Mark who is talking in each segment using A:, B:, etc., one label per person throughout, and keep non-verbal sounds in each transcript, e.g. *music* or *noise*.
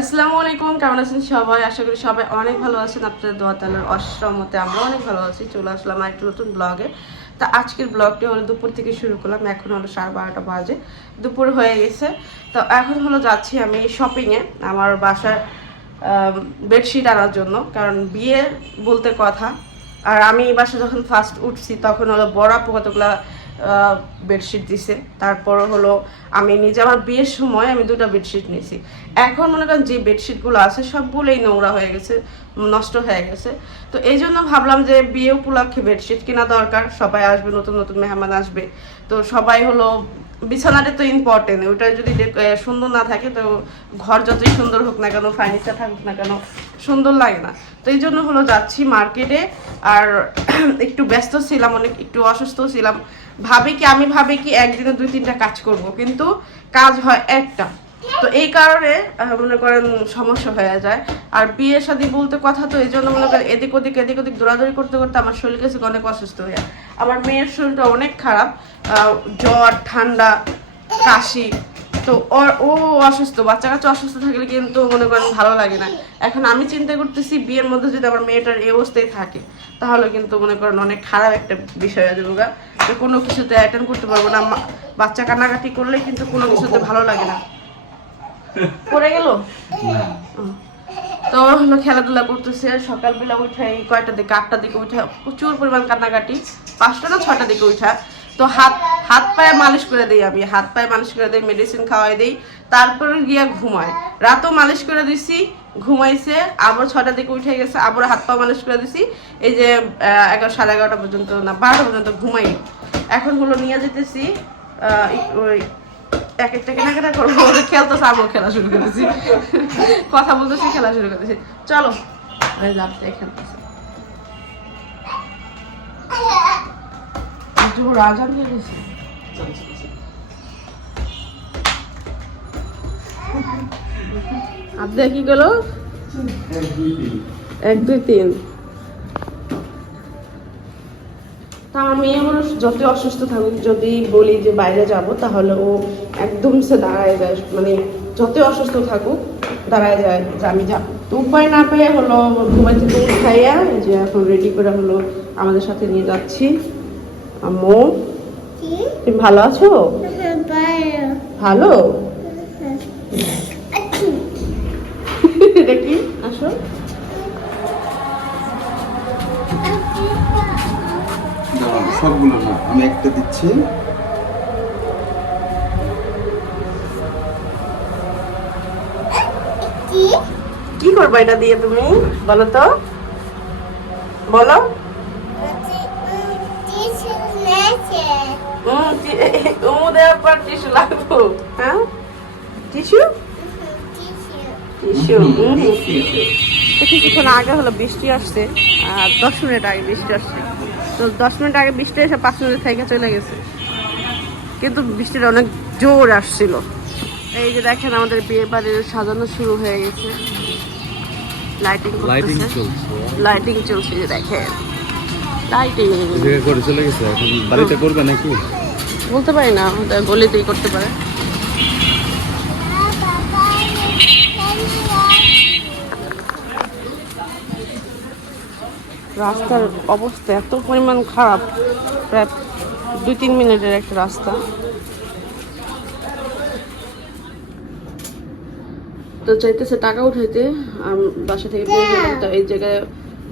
A: আসসালামু আলাইকুম, কেমন আছেন সবাই? আশা করি সবাই অনেক ভালো আছেন। আপনাদের দোয়া তালার অসমতে আমরা অনেক ভালো আছি। চলে আসলাম আর নতুন ব্লগে তা আজকের ব্লগটি হলো দুপুর থেকে শুরু করলাম। এখন হলো সাড়ে বারোটা বাজে। দুপুর হয়ে গেছে। তো এখন হলো যাচ্ছি আমি শপিংয়ে আমার বাসার বেডশিট আনার জন্য। কারণ বিয়ে বলতে কথা। আর আমি এই বাসা যখন ফার্স্ট উঠছি, তখন হলো বড় আপু কতগুলা বেডশিট দিছে। তারপর হলো, আমি নিজে আমার বিয়ের সময় আমি দুটা বেডশিট নিয়েছি। এখন মনে করেন যে বেডশিটগুলো আছে, সবগুলোই নোংরা হয়ে গেছে, নষ্ট হয়ে গেছে। তো এই জন্য ভাবলাম যে বিয়ে উপলক্ষে বেডশিট কেনা দরকার। সবাই আসবে, নতুন নতুন মেহমান আসবে। তো সবাই হলো বিছানাটা তো ইম্পর্টেন্ট ওটা যদি সুন্দর না থাকে তো ঘর যতই সুন্দর হোক না কেন ফার্নিচার থাকুক না কেন, সুন্দর লাগে না। তো এই জন্য হলো যাচ্ছি মার্কেটে আর *clears throat* একটু ব্যস্ত ছিলাম, অনেক একটু অসুস্থ ছিলাম। ভাবি কি, আমি ভাবি কি, একদিনে দুই তিনটা কাজ করব, কিন্তু কাজ হয় একটা। তো এই কারণে মনে করেন সমস্যা হয়ে যায়। আর বিয়ে শাদী বলতে কথা তো এই জন্য মনে করেন এদিক ওদিক এদিক ওদিক দৌড়াদৌড়ি করতে করতে আমার শরীর কাছে অনেক অসুস্থ হয়ে আমার মেয়ের শরীরটা অনেক খারাপ জ্বর, ঠান্ডা, কাশি। তো ও অসুস্থ বাচ্চা কাচ্চা অসুস্থ থাকলে কিন্তু মনে করেন ভালো লাগে না। এখন আমি চিন্তা করতেছি, বিয়ের মধ্যে যদি আমার মেয়েটার এই অবস্থায় থাকে, তাহলে কিন্তু মনে করেন অনেক খারাপ একটা বিষয় আছে কোনো কিছুতে অ্যাটেন্ড করতে পারব না। বাচ্চা কান্নাকাটি করলে কিন্তু কোনো কিছুতে ভালো লাগে না। পড়ে গেল। তো হলো খেলাধুলা করতেছে সকালবেলা উঠে কয়টা দিকে আটটা দিকে উঠে প্রচুর পরিমাণ কান্নাকাটি পাঁচটা না ছটা দিকে উঠা। তো হাত হাত পায়ে মালিশ করে দিই আমি হাত পায়ে মালিশ করে দিই মেডিসিন খাওয়াই দিই তারপরে গিয়া ঘুমায় রাতও মালিশ করে দিছি ঘুমাইছে আবার ছটা দিকে উঠে গেছে আবার হাত পা মালিশ করে দিছি। এই যে এগারো সাড়ে এগারোটা পর্যন্ত না বারোটা পর্যন্ত ঘুমাই। এখন হলো নিয়ে যেতেছি এক একটা কেনাকাটা করব, ওরা খেলতেছে খেলা শুরু করেছি কথা বলতেছি খেলা শুরু করেছি চলো যাচ্ছে খেলতেছে জোর আজান হয়ে কি গেলো। এক, দুই, তিন। তা আমি আমার মেয়ে মানুষ যত অসুস্থ থাকুক যদি বলি যে বাইরে যাব তাহলে ও একদম সে দাঁড়ায় যায় মানে যতই অসুস্থ থাকুক দাঁড়ায় যায় যে আমি যাব। তো উপায় না পেয়ে হলো ঘুমাই থেকে খাইয়া যে এখন রেডি করে হলো আমাদের সাথে নিয়ে যাচ্ছি। আম্মু তুমি ভালো আছো? ভালো। *laughs* এটা কি? আসো।
B: দাঁড়াও, সবগুলো না আমি একটা দিচ্ছি।
A: কি? করব এটা দিয়ে তুমি বলো তো? বলো। উমু দেওয়ার পর টিস্যু লাগবো। হ্যাঁ? টিস্যু? টিস্যু কিছুক্ষণ আগে হলো বৃষ্টি আসছে আর দশ মিনিট আগে বৃষ্টি আসছে। তো দশ মিনিট আগে বৃষ্টি এসে পাঁচ মিনিট থেকে চলে গেছে। কিন্তু বৃষ্টিটা অনেক জোর আসছিল। এই যে দেখেন আমাদের বিয়ে বাড়ির সাজানো শুরু হয়ে গেছে। লাইটিং
C: লাইটিং চলছে।
A: লাইটিং চলছে যে দেখেন। লাইটিং
C: করে চলে গেছে এখন বাড়িতে করবে নাকি?
A: বলতে পারি না গলিতেই করতে পারে। রাস্তার অবস্থা এত পরিমাণ খারাপ প্রায় দুই তিন মিনিটের একটা রাস্তা। তো চাইতেছে টাকা উঠাইতে বাসা থেকে বের হলাম। তো এই জায়গায়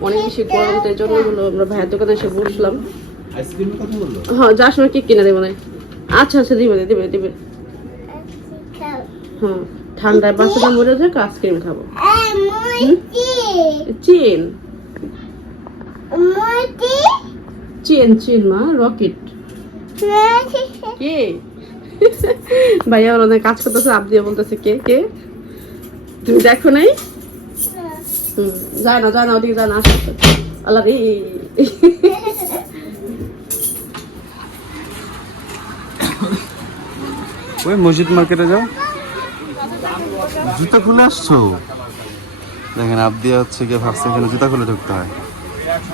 A: অনেক বেশি গরম তো এই জন্য হলো আমরা ভাইয়ের দোকানে এসে বসলাম।
B: আইসক্রিমের কথা বলল?
A: হ্যাঁ যার সময় কেক কিনে দেবো না আচ্ছা আচ্ছা দিবে দিবে দিবে। হ্যাঁ ঠান্ডায় বাচ্চাটা মরে যাক আইসক্রিম খাব। চেন। চেন চেন মা রকেট কে? ভাইয়া ওরা অনেক কাজ করতেছে আপ দিয়ে বলতেছে কে কে? তুমি দেখো নাই? যায় না যায় না ওদিকে যায় না আসো আসো। আল্লাহ রে।
C: ওই মসজিদ মার্কেটে যাও।
B: জুতো খুলে আসছো? দেখেন আবদি হচ্ছে গিয়ে ভাবছে এখানে জুতা খুলে ঢুকতে হয়।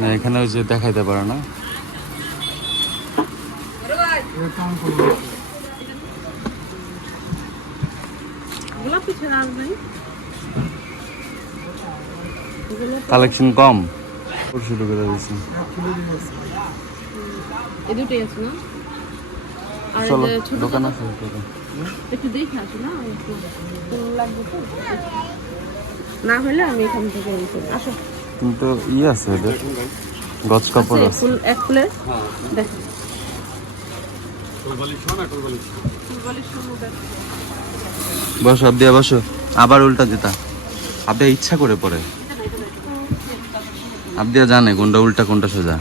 B: না এখানে
C: ওই
B: যে দেখাইতে পারো না। কালেকশন কম। শুরু করে দিয়েছি।
A: এই দুটোই আছে না?
B: চলো দোকান আছে
A: একটু দেখে আসো না? লাগবে তো? না হলে আমি এখান থেকে আসো।
B: কিন্তু ই আছে এদের। গছ কাপড়
A: আছে,
B: আছে।
A: ফুল এক ফুলের?
C: হ্যাঁ।
A: দেখো।
C: কোলবালি শোনা কোলবালি
A: ফুলবালির সুন্দর দেখো।
B: বসো আবদিয়া বসো। আবার উল্টা জুতা। আবদিয়া ইচ্ছা করে পরে। আবদিয়া জানে কোনটা উল্টা কোনটা সোজা।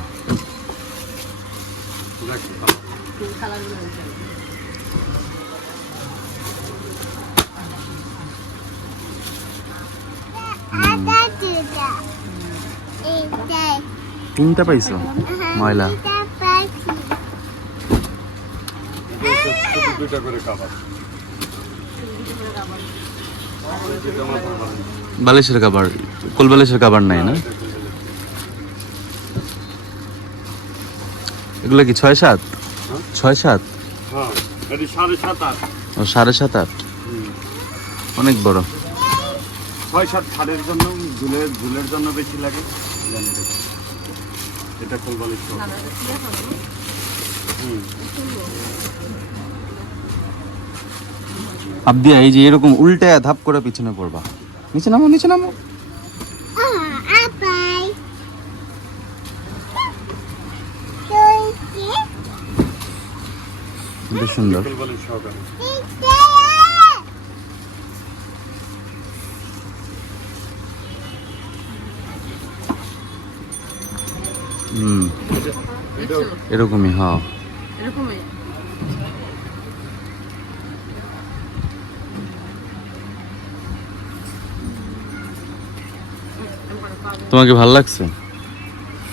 B: তিনটা পাইছো? ময়লা। বালিশের কাবার কোল বালিশের কাবার নাই না? এগুলো কি ছয় সাত? ছয় সাত? ও, সাড়ে সাত আট। অনেক বড়।
C: ছয় সাত ছাড়ের জন্য, ঝুলের ঝুলের জন্য বেশি লাগে। এটা হুম
B: আবদিয়া এই যে এরকম উল্টে ধাপ করে পিছনে পড়বা নিচে নামো নিচে নামো বেশ সুন্দর হুম। এরকমই হ্যাঁ।
A: এরকমই।
B: তোমাকে ভালো লাগছে?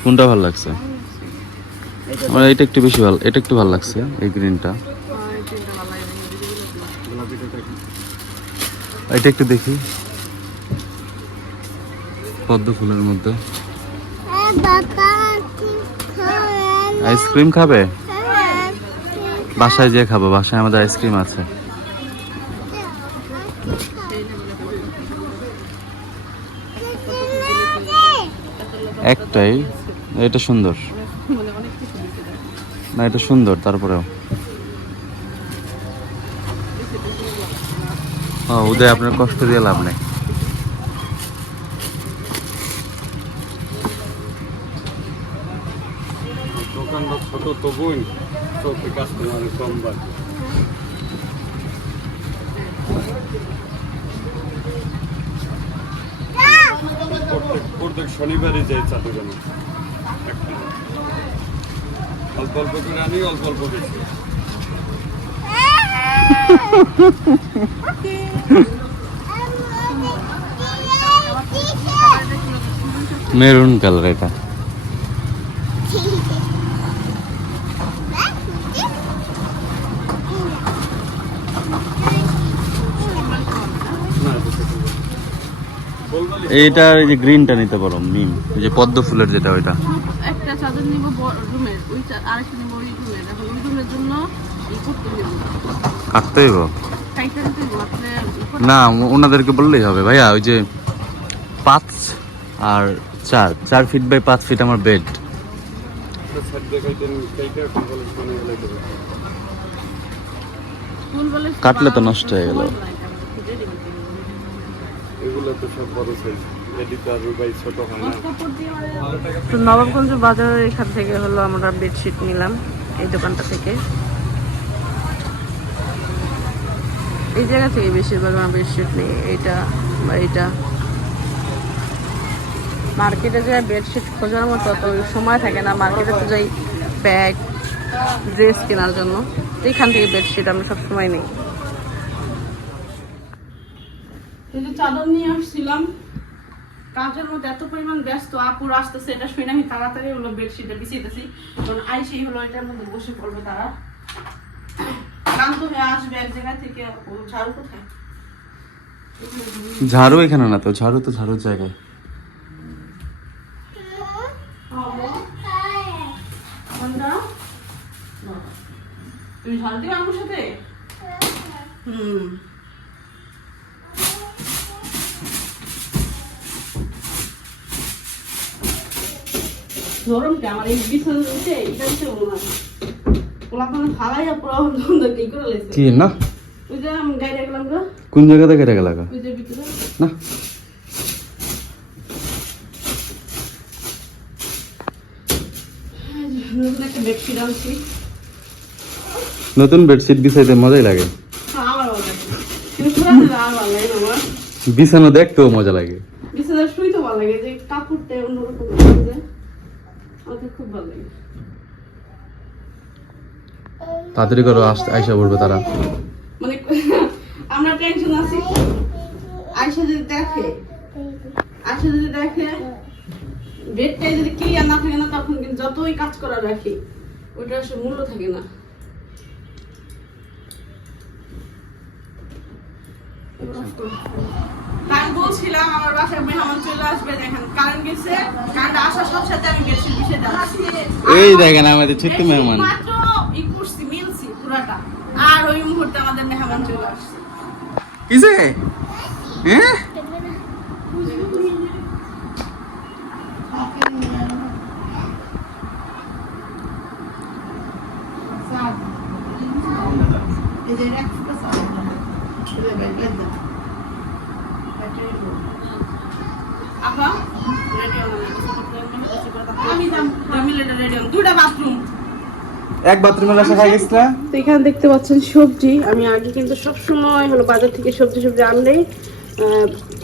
B: কোনটা ভালো লাগছে? আমার এটা একটু বেশি ভালো এটা একটু ভালো লাগছে এই গ্রিনটা এটা একটু দেখি। পদ্ম ফুলের মধ্যে। আইসক্রিম খাবে? বাসায় যেয়ে খাব বাসায় আমাদের আইসক্রিম আছে। একটাই এটা সুন্দর। না এটা সুন্দর তারপরেও। হ্যাঁ উদয় আপনার কষ্ট দিয়ে লাভ নেই।
C: ছোট তবুই চলতে কাস্টমারের কম বাড়বে প্রত্যেক শনিবারই যাই চা দোকানে একটা। অল্প অল্প করে আনি অল্প অল্প বেশি।
B: মেরুন কালার এটা *laughs*
C: না এটা ছোট বল।
B: এইটার এই যে গ্রিনটা নিতে পারো মিম। এই যে পদ্ম ফুলের যেটা ওইটা।
A: একটা চাদর নিব রুমের ওই আরেকটা নিব ওই রুমের। এখন ওই রুমের জন্য
B: কাটতে হইব? না ওনাদেরকে বললেই হবে। ভাইয়া ওই যে পাঁচ আর চার। চার ফিট বাই পাঁচ ফিট আমার বেড কাটলে তো নষ্ট হয়ে গেল।
A: সময় লাগে, আমি খুঁজে দিবো।
C: এগুলো তো সব বড়
A: নবাবগঞ্জ বাজারের এখান থেকে হলো আমরা বেডশিট নিলাম, এই দোকানটা থেকে। এই জায়গা থেকে বেশিরভাগ আমরা বেডশিট নিই, এইটা বা এইটা। মার্কেটে যাই বেডশিট খোঁজার মতো তো সময় থাকে না, মার্কেটে তো যাই ব্যাগ ড্রেস কেনার জন্য। তো এখান থেকে বেডশিট আমরা সবসময় নিই। এই যে চাদর নিয়ে আসছিলাম কাজের মধ্যে এত পরিমাণ ব্যস্ত আপুর আসতেছে এটা শুনে আমি তাড়াতাড়ি হলো বেডশিটটা বিছিয়েতেছি। কারণ আইসেই হলো এটার মধ্যে বসে পড়বে তারা। ক্লান্ত হয়ে আসবে এক জায়গা থেকে ও ঝাড়ু কোথায়?
B: ঝাড়ু এখানে না তো ঝাড়ু তো ঝাড়ুর জায়গায়।
A: তুমি ঝাড়ু দিবে আমার সাথে? হুম। গরম কে আমার এই বিছানা উঠে এটা উঠে বলো না পোলা ফালাইয়া পুরো বন্ধ কি করে লেছে
B: কি না?
A: ওই যে আমি গাড়ি গেলাম গো।
B: কোন জায়গা থেকে রেখে
A: ওই যে ভিতরে।
B: না?
A: নতুন একটা বেডশিট আনছি।
B: নতুন বেডশিট বিছাইতে মজাই লাগে।
A: হ্যাঁ, আমার কিন্তু লাগে।
B: বিছানো দেখতেও মজা লাগে।
A: বিছানায় শুইতে ভালো লাগে যে কাপড়টা অন্যরকম লাগে আমাকে খুব ভালো লাগে।
B: তাড়াতাড়ি করো আসতে আইসা পড়বে তারা।
A: মানে *laughs* আমরা টেনশন আছি। আয়সা যদি দেখে আয়সা যদি দেখে বেডটাই যদি ক্লিয়ার না থাকে না তখন কিন্তু যতই কাজ করা রাখি ওইটা আসলে মূল্য থাকে না। আমি বলছিলাম আমার বাসায় মেহমান চলে আসবে দেখেন কারেন্ট গেছে কারেন্ট আসার সব সাথে আমি গেছি বিছিয়ে
B: এই দেখেন আমাদের ছোট্ট মেহমান।
A: মাত্র ই করছি মিলছি পুরাটা। আর ওই মুহূর্তে আমাদের মেহমান চলে আসছে।
B: কিসে? হ্যাঁ
A: আপা রেডি আমি যাম ফ্যামিলি রেডি দুটা বাথরুম
B: এক
A: তো এখানে দেখতে পাচ্ছেন সবজি। আমি আগে কিন্তু সব সময় হলো বাজার থেকে সবজি সবজি আনলেই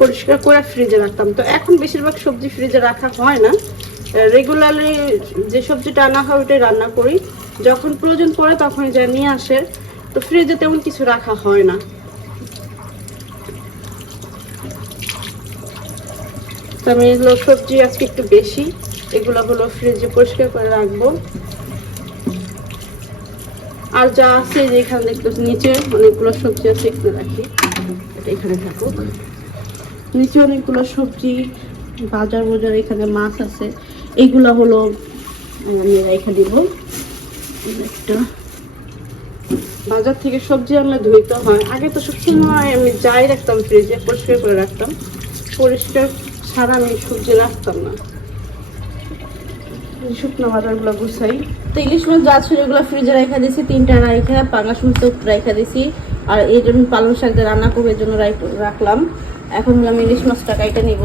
A: পরিষ্কার করে ফ্রিজে রাখতাম। তো এখন বেশিরভাগ সবজি ফ্রিজে রাখা হয় না। রেগুলারলি যে সবজিটা আনা হয় ওটাই রান্না করি। যখন প্রয়োজন পড়ে তখন যা নিয়ে আসে। তো ফ্রিজে তেমন কিছু রাখা হয় না। আমি এগুলো সবজি আজকে একটু বেশি। এগুলো হলো ফ্রিজে পরিষ্কার করে রাখব। আর যা আছে যে এখানে দেখতেছি নিচে অনেকগুলো সবজি আছে এখানে রাখি এটা এখানে থাকুক। নিচে অনেকগুলো সবজি, বাজার বাজার এখানে মাছ আছে। এইগুলো হলো আমি রেখে দিব। একটা। বাজার থেকে সবজি আনলে ধুইতে হয়। আগে তো সবসময় আমি যাই রাখতাম ফ্রিজে পরিষ্কার করে রাখতাম। পরিষ্কার ছাড়া আমি সবজি রাখতাম না। শুকনো বাজারগুলো গুছাই। তো ইলিশ মাছ যা ছিল এগুলো ফ্রিজে রেখে দিয়েছি, তিনটা রাইখা পাঙাশ মাছ রেখে দিয়েছি। আর এই জন্য পালং শাক দিয়ে রান্না করব জন্য রাখলাম। এখন আমি ইলিশ মাছটা কাইটা নিব।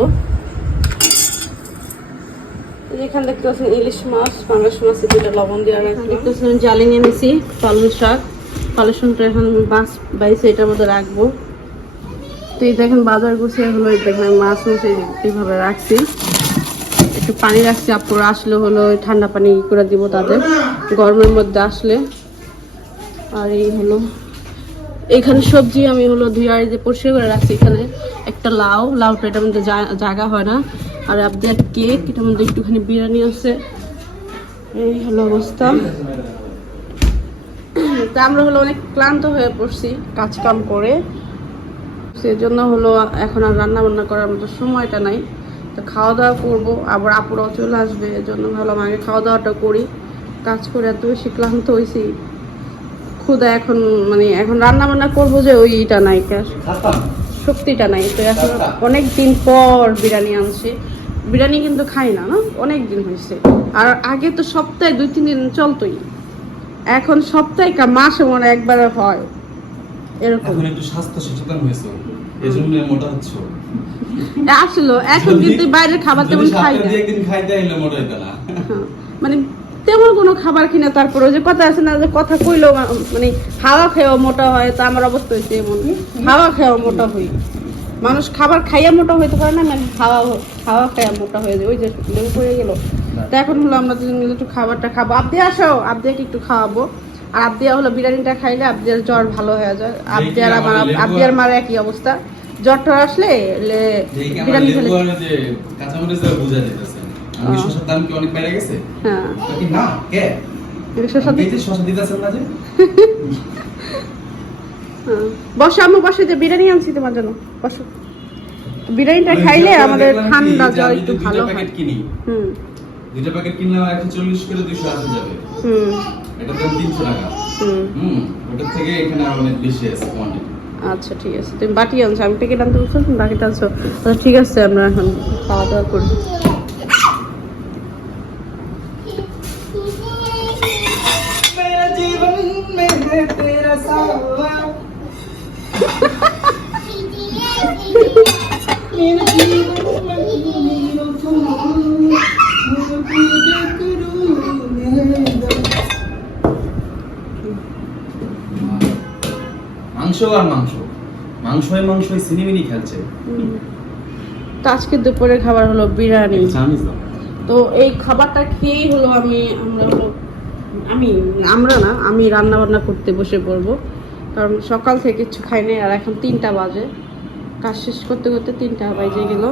A: এখানে দেখতে পাচ্ছেন ইলিশ মাছ পাঙাশ মাছ দুটো লবণ দিয়ে দেখতে পাচ্ছেন জালি নিয়ে নিয়েছি পালং শাক। পালং শাকটা এখন মাছ বাইছে, এটার মধ্যে রাখব। তো এই দেখেন বাজার গুছিয়ে হলো দেখেন মাছ মাছ এইভাবে রাখছি। পানি রাখছি, আপুরা। আসলে হলো ঠান্ডা পানি করে দিব তাদের। গরমের মধ্যে আসলে। আর এই হলো, এখানে সবজি আমি হলো ধুয়ে যে পরিষ্কার করে রাখছি। এখানে একটা লাউ লাউটা এটার মধ্যে জায়গা হয় না। আর আপনাদের কেক এটার মধ্যে একটুখানি বিরিয়ানি আছে। এই হলো অবস্থা। তা আমরা হলো অনেক ক্লান্ত হয়ে পড়ছি কাজ কাম করে। সেজন্য হলো এখন আর রান্না বান্না করার মতো সময়টা নাই। তো খাওয়া দাওয়া করব আবার আপুরাও চলে আসবে এজন্য ভাবলাম আগে খাওয়া দাওয়াটা করি। কাজ করে এত বেশি ক্লান্ত হয়েছি ক্ষুদা এখন মানে এখন রান্না বান্না করব যে ওইটা নাই শক্তিটা নাই। তো এখন অনেক দিন পর বিরিয়ানি আনছি। বিরিয়ানি কিন্তু খাই না না? অনেক দিন হয়েছে আর আগে তো সপ্তাহে দুই তিন দিন চলতোই। এখন সপ্তাহে কা মাসে মনে একবারে হয়। এরকম।
B: একটু স্বাস্থ্য সচেতন হয়েছে। এই জন্য মোটা হচ্ছে।
A: আসলো এখন কিন্তু বাইরের খাবার তেমন খাই না।
B: একদিন খাইতে আইলে মোটা না
A: হ্যাঁ, মানে তেমন কোনো খাবার কিনা তারপরে ওই যে কথা আছে না যে কথা কইলেও মা- মানে হাওয়া খেয়েও মোটা হয় তা আমার অবস্থা হয়েছে এমন। হাওয়া খেয়েও মোটা হই। মানুষ খাবার খাইয়া মোটা হইতে পারে না মানে হাওয়া হাওয়া খাইয়া মোটা হয়ে যায়। ওই যে লেবু পড়ে গেল। তা এখন হলো আমরা দুজন মিলে একটু খাবারটা খাব। আপনি আসো। আপদিয়াকে একটু খাওয়াবো। আর আপদিয়া হলো বিরিয়ানিটা খাইলে আপদিয়ার জ্বর ভালো হয়ে যায়। আপদিয়ার আমার আপদিয়ার মার একই অবস্থা। জ্বর টর আসলে বিরিয়ানি খেলে
B: যে বুঝা দিতেছে আমি
A: আহ।
B: দাম কি অনেক বেড়ে গেছে?
A: হ্যাঁ।
B: না? কে? *laughs*
A: হ্যাঁ। বসো আমি বসে যে বিরিয়ানি আনছি তোমার জন্য। বসো। বিরিয়ানিটা খাইলে আমাদের
B: দেখলাম
A: ঠান্ডা জ্বর একটু ভালো হয়।
B: কিনি
A: হুম।
B: দুইটা প্যাকেট কিনলে আমার করে দুইশো আশি যাবে।
A: হুম।
B: এটা দাম তিনশো টাকা।
A: হুম।
B: হুম থেকে এখানে অনেক বেশি আছে কোয়ান্টিটি
A: আচ্ছা ঠিক আছে। তুমি বাটি আনছো, আমি প্যাকেট আনতে বলছো তুমি বাকিটা আনছো। আচ্ছা ঠিক আছে, আমরা এখন খাওয়া দাওয়া করি।
B: মাংস আর মাংস। মাংসই মাংসই সিনেমিনি খেলছে।
A: তো আজকে দুপুরে খাবার হলো বিরিয়ানি। তো এই খাবারটা খেয়েই হলো আমি আমরা হলো আমি আমরা না আমি রান্না বান্না করতে বসে পড়ব। কারণ সকাল থেকে কিছু খাই নাই আর এখন তিনটা বাজে। কাজ শেষ করতে করতে তিনটা বাজে গেল।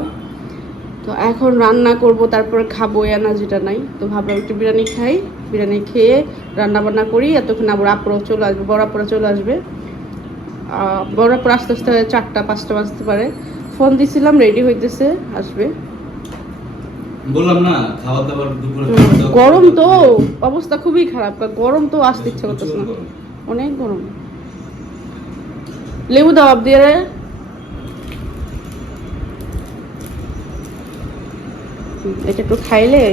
A: তো এখন রান্না করব তারপরে খাব এনা যেটা নাই। তো ভাবলাম একটু বিরিয়ানি খাই বিরিয়ানি খেয়ে রান্না বান্না করি এতক্ষণ আবার আপুরাও চলে আসবে বড় আপুরা চলে আসবে। বড় আপুরা আস্তে আস্তে চারটা পাঁচটা বাজতে পারে। ফোন দিছিলাম রেডি হইতেছে আসবে।
B: বললাম না খাবার দাবার দুপুরে
A: গরম তো অবস্থা খুবই খারাপ গরম তো আসতে ইচ্ছে করতেছে না। অনেক গরম। লেবু দাও আপ দিয়ে। এটা একটু খাইলে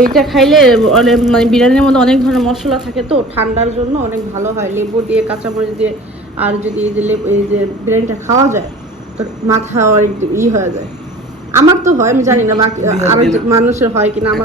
A: এইটা খাইলে অনেক মানে বিরিয়ানির মধ্যে অনেক ধরনের মশলা থাকে তো ঠান্ডার জন্য অনেক ভালো হয়। লেবু দিয়ে কাঁচামরিচ দিয়ে আর যদি এই যে এই যে ব্রেনটা খাওয়া যায় তো মাথা ই হয়ে যায়। আমার তো হয় আমি জানি না বাকি আরও মানুষের হয় কিনা আমার